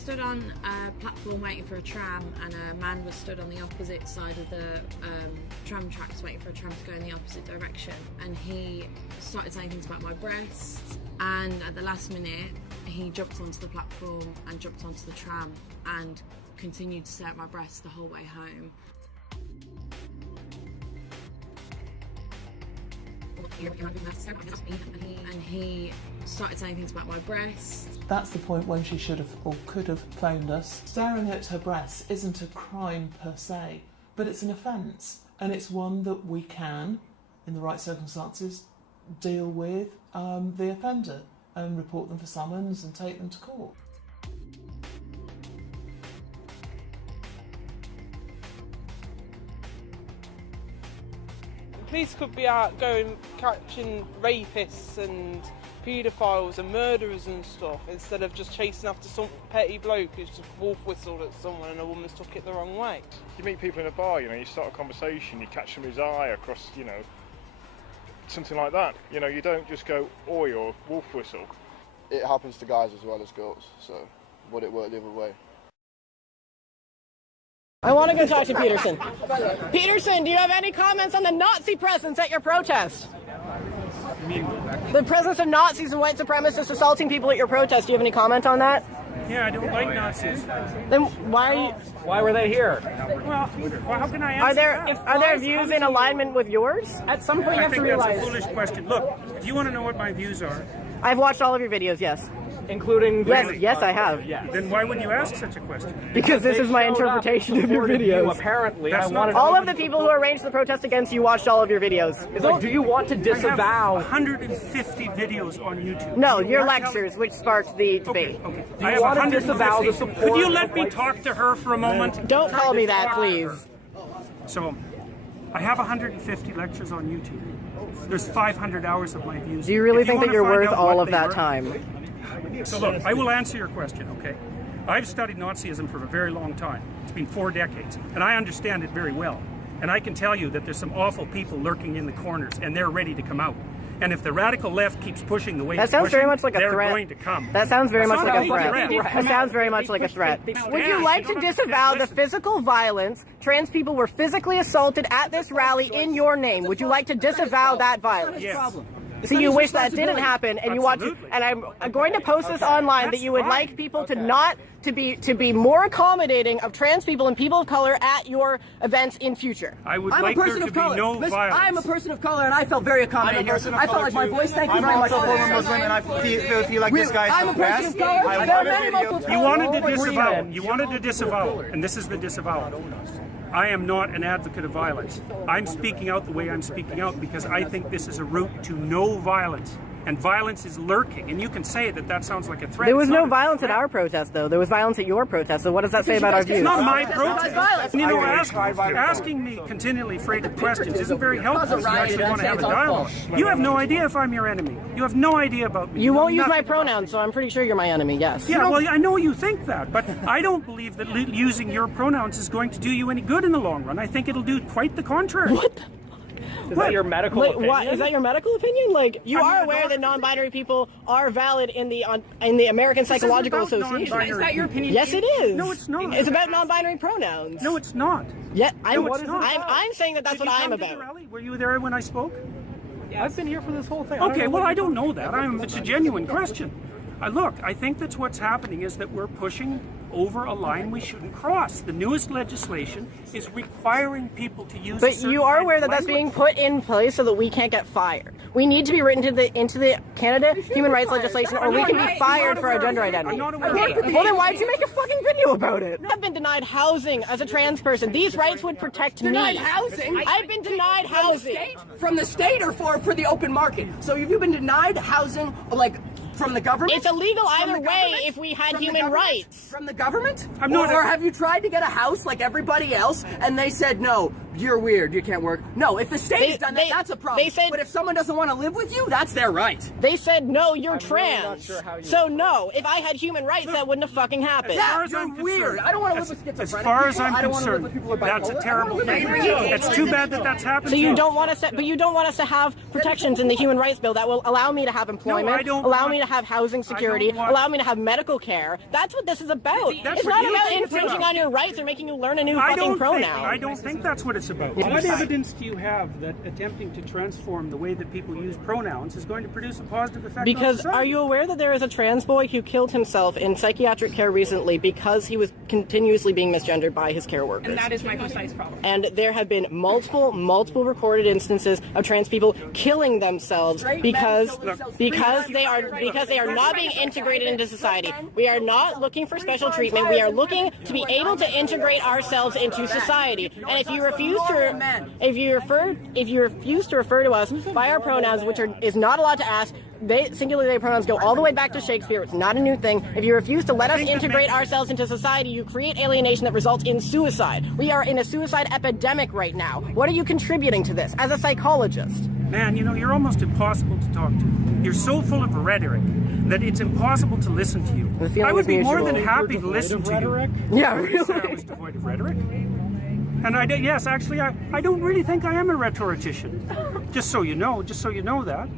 stood on a platform waiting for a tram, and a man was stood on the opposite side of the tram tracks waiting for a tram to go in the opposite direction, and he started saying things about my breasts, and at the last minute he jumped onto the platform and jumped onto the tram and continued to stare at my breasts the whole way home. And he started saying things about my breasts. That's the point when she should have or could have phoned us. Staring at her breasts isn't a crime per se, but it's an offence, and it's one that we can, in the right circumstances, deal with the offender and report them for summons and take them to court. Police could be out going catching rapists and paedophiles and murderers and stuff, instead of just chasing after some petty bloke who's just wolf whistled at someone and a woman's took it the wrong way. You meet people in a bar, you start a conversation, you catch somebody's eye across, something like that. You don't just go, oi, or wolf whistle. It happens to guys as well as girls, so would it work the other way? I want to go talk to Peterson. Peterson, do you have any comments on the Nazi presence at your protest? The presence of Nazis and white supremacists assaulting people at your protest. Do you have any comment on that? Yeah, I don't like Nazis. Then why were they here? Well, how can I answer Are there views in alignment with yours? At some point you have to realize. I think that's a foolish question. Look, if you want to know what my views are. I've watched all of your videos, yes. Including... Yes, I have. Yeah. Then why would you ask such a question? Because this is my interpretation of your videos. Apparently, all of the people who arranged the protest against you watched all of your videos. It's like, do you want to disavow... I have 150 videos on YouTube. No, your lectures, which sparked the debate. Okay. Do you want to disavow the support... Could you let me talk to her for a moment? Don't call me that, please. So, I have 150 lectures on YouTube. There's 500 hours of my views. Do you really think that you're worth all of that time? So look, I will answer your question, okay? I've studied Nazism for a very long time. It's been 4 decades, and I understand it very well. And I can tell you that there's some awful people lurking in the corners, and they're ready to come out. And if the radical left keeps pushing the way that sounds very much like a they're threat. Going to come. That sounds very much like a threat. That sounds very much like a threat. Would you like to disavow the physical violence? Trans people were physically assaulted at this rally in your name. Would you like to disavow that violence? Yes. So you wish that didn't happen, and you want to, and I'm going to post this online, that you would like people to not to be more accommodating of trans people and people of color at your events in future. I would like there to be no violence. I'm a person of color, and I felt very accommodating here. I felt like my voice. Thank you very much. I'm also a former Muslim, and I feel like this guy's I'm a person of color. There are many Muslims. You wanted to disavow. You wanted to disavow, and this is the disavowal. I am not an advocate of violence. I'm speaking out the way I'm speaking out because I think this is a route to no violence. And violence is lurking. And you can say that that sounds like a threat. There was no violence at our protest, though. There was violence at your protest. So what does that say about our views? It's not my protest. You know, asking me continually freighted questions isn't very helpful if you actually want to have a dialogue. You have no idea if I'm your enemy. You have no idea about me. You won't use my pronouns, so I'm pretty sure you're my enemy, yes. Yeah, well, I know you think that, but I don't believe that using your pronouns is going to do you any good in the long run. I think it'll do quite the contrary. What the? Is that your medical opinion? What, is that your medical opinion? Like, you are aware that non-binary people are valid in the American Psychological Association. Is that your opinion? Yes, it is. No, it's not. It's about non-binary pronouns. No, it's not. Yeah, I'm saying that that's what I'm about. Were you there when I spoke? I've been here for this whole thing. Okay, well, I don't know that. It's a genuine question. Look, I think that's what's happening is that we're pushing over a line we shouldn't cross. The newest legislation is requiring people to use. But you are aware that that's being put in place so that we can't get fired. We need to be written into the Canada human rights legislation, or we can be fired for our gender identity. I'm not aware of that. Well, then why'd you make a fucking video about it? I've been denied housing as a trans person. These rights would protect me. Denied housing? I've been denied housing. From the state or for the open market? So have you been denied housing, like, from the government? It's illegal either way if we had human rights. From the government? I'm not. Or have you tried to get a house like everybody else and they said no? you're weird, you can't work. No, if the state's done that, that's a problem. They said, but if someone doesn't want to live with you, that's their right. They said, no, you're trans. Really not sure how you so no, if I had human rights, that wouldn't have fucking happened. Yeah, you're weird. I don't want to live with schizophrenic As far as people. I'm I don't want to live concerned, with people who are bipolar. that's a terrible thing. It's too bad that that's happened. So you don't want us to, but you don't want us to have protections in the human rights bill that will allow me to have employment, allow me to have housing security, allow me to have medical care. That's what this is about. It's not about infringing on your rights or making you learn a new fucking pronoun. I don't think that's what it's about. What evidence do you have that attempting to transform the way that people use pronouns is going to produce a positive effect on Because society? are you aware that there is a trans boy who killed himself in psychiatric care recently because he was continuously being misgendered by his care workers? And that is my precise problem. And there have been multiple recorded instances of trans people killing themselves because they are not being integrated into society. We are not looking for special treatment. We are looking to be able to integrate ourselves into society. And if you refuse to refer to us by our pronouns, which is not allowed to ask, singular they pronouns go all the way back to Shakespeare. It's not a new thing. If you refuse to let us integrate ourselves into society, you create alienation that results in suicide. We are in a suicide epidemic right now. What are you contributing to this as a psychologist? Man, you know, you're almost impossible to talk to. You're so full of rhetoric that it's impossible to listen to you. I would be more than happy to listen to you. Yeah, I was devoid of rhetoric. And I don't really think I am a rhetorician. Just so you know that.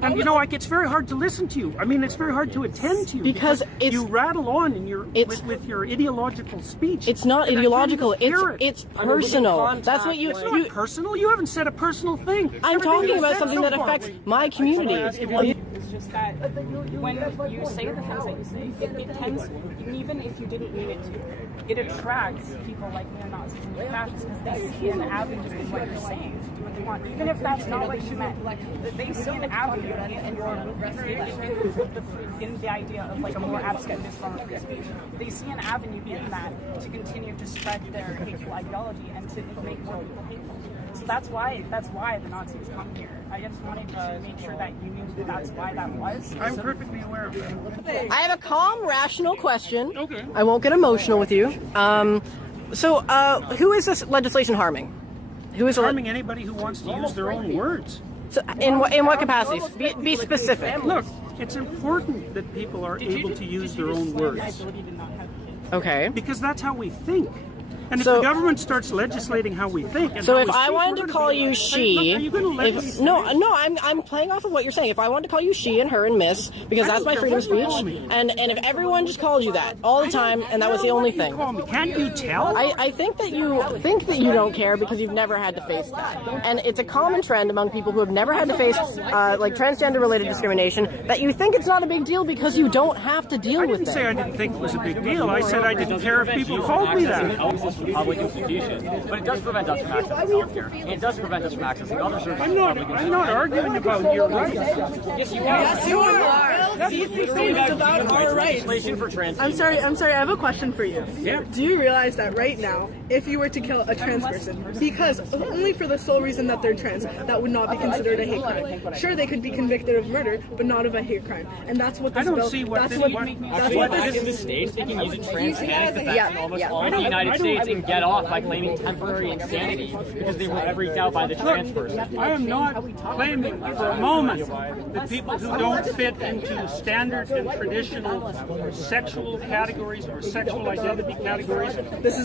And you know, it's very hard to listen to you. I mean, it's very hard to attend to you because you rattle on in with your ideological speech. It's not ideological. It's personal. That's what It's not personal. You haven't said a personal thing. I'm talking about something that affects my community. It's just that when you say the things that you say, it tends, even if you didn't mean it to, it attracts people like neo-Nazis and fascists because they see an avenue in what you're saying to do what they want. Even if that's not what you meant, they see an avenue in your in the idea of like a more abscondist form of free speech. They see an avenue in that to continue to spread their hateful ideology and to make more people hateful. So that's why the Nazis come here. I just wanted to make sure that you knew that's why that was. I'm perfectly aware of that. I have a calm, rational question. Okay. I won't get emotional with you. Who is this legislation harming? Who is harming anybody who wants to use their own words? So in what capacities? Be specific. Look, it's important that people are able to use their own words. Okay. Because that's how we think. And if the government starts legislating how we think, and so if I wanted to call you she, are you going to let me say I'm playing off of what you're saying. If I wanted to call you she and her and miss, because that's my freedom of speech, and if everyone just called you that all the time, and that was the only thing. Can't you tell? I think that you don't care because you've never had to face that, and it's a common trend among people who have never had to face like transgender-related discrimination that you think it's not a big deal because you don't have to deal with it. I didn't say I didn't think it was a big deal. I said I didn't care if people called me that. Public institutions, but it does prevent us from accessing healthcare. It does prevent us from accessing other services. I'm not arguing about your rights. Yes, you are. Yes, you are. It's about our rights. I'm sorry. I have a question for you. Yeah. Do you realize that right now, if you were to kill a trans person, because only for the sole reason that they're trans, that would not be considered a hate crime. Sure, they could be convicted of murder, but not of a hate crime. And that's what this bill. In the States, they can use a transgenic defense in almost all of the United States and get off by claiming temporary insanity because they were freaked out by the trans person. I am not claiming for a moment that people who don't fit into standard and traditional sexual categories or sexual identity categories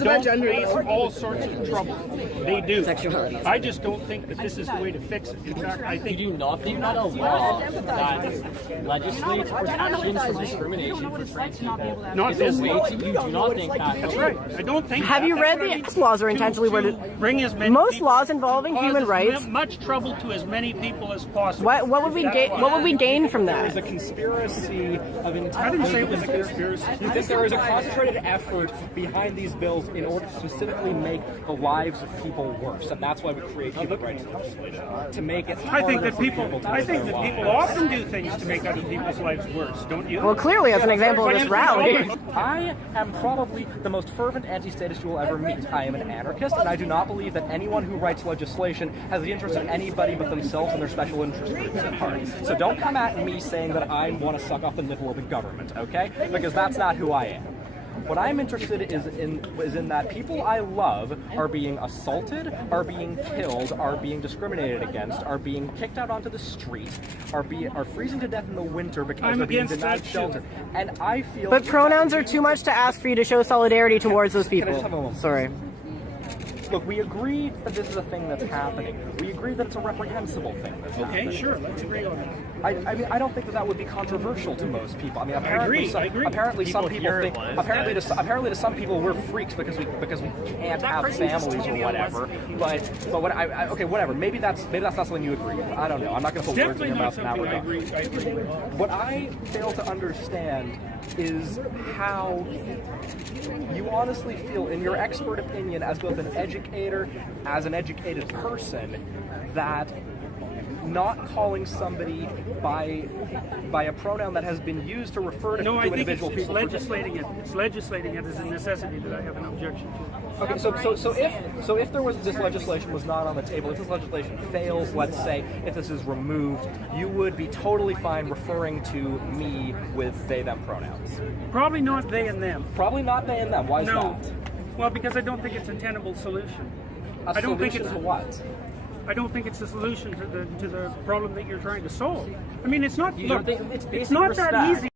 don't face all sorts of trouble. They do. Sexuality. I just don't think that this is the way to fix it. In fact, I think you do not a law that legislates protections from discrimination for trans people. Not this way. You do not think that. That's right. I don't think. Have you read the laws are intentionally worded? Most laws involving human rights. Much trouble to as many people as possible. What would we gain from that? There is a conspiracy of I didn't say it was a conspiracy. You think there is a concentrated effort behind these bills in order to specifically make the lives of people worse, and that's why we create human rights legislation to make it. I think that people often do things to make other people's lives worse. Don't you? Well, clearly, as an example of this rally. I am probably the most fervent anti-statist you will ever meet. I am an anarchist, and I do not believe that anyone who writes legislation has the interest of anybody but themselves and their special interest groups at heart. So don't come at me saying that I want to suck off the nipple of the government, okay? Because that's not who I am. What I'm interested is in that people I love are being assaulted, are being killed, are being discriminated against, are being kicked out onto the street, are freezing to death in the winter because they're being denied shelter. And I feel. But pronouns are too much to ask for you to show solidarity towards those people. Can I just have a moment? Sorry. Look, we agree that this is a thing that's happening. We agree that it's a reprehensible thing that's happening. Okay, sure, let's agree on that. I mean, I don't think that would be controversial to most people. I mean, I agree. Apparently, some people think. Apparently, to some people, we're freaks because we can't have families or whatever. But what okay, whatever. Maybe that's not something you agree with. I don't know. I'm not going to put words in your mouth in that regard. I agree with. What I fail to understand is how you honestly feel, in your expert opinion, as both an educator, as an educated person, that not calling somebody by a pronoun that has been used to refer to individual people. No, I think it's legislating it. It's legislating it as a necessity that I have an objection to. Okay, so if there was this legislation was not on the table, if this legislation fails, let's say, if this is removed, you would be totally fine referring to me with they them pronouns. Probably not they and them. Probably not they and them. Why is that? Well, because I don't think it's a tenable solution. I don't think it's what? I don't think it's a solution to the problem that you're trying to solve. I mean, it's not. Look, it's not that easy.